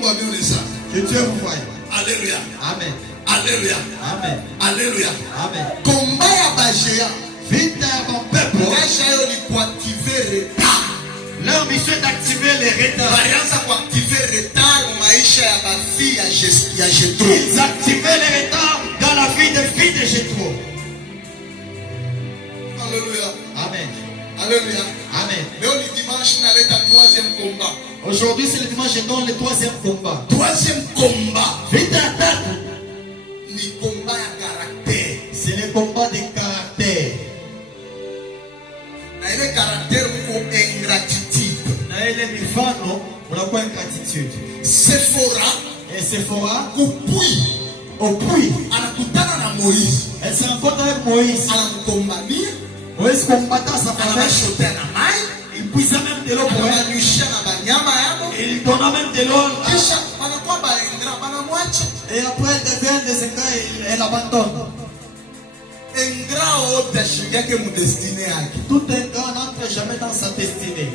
Que Dieu vous voie. Alléluia. Amen. Alléluia. Amen. Alléluia. Amen. Combat ya bagéa. Vite à mon peuple. Leur mission est d'activer les retards. Ils activaient les retards dans la vie de fille de Jétro. Alléluia. Amen. Alléluia. Amen. Le dimanche, on a le troisième combat. Aujourd'hui, c'est le dimanche, je donne le troisième combat. Troisième combat. Vite à tête. Ni combat à caractère. C'est le combat de caractère. Le caractère pour ingratitude. On a quoi ingratitude? Sephora. Et Sephora. Au puits. Au puits. Moïse. Elle s'est rencontrée avec Moïse. Moïse combattant sa femme. Il puisait même de l'eau pour elle. Il donna même de l'eau. Et après, elle devient des ingrat et elle abandonne. Tout ingrat n'entre jamais dans sa destinée.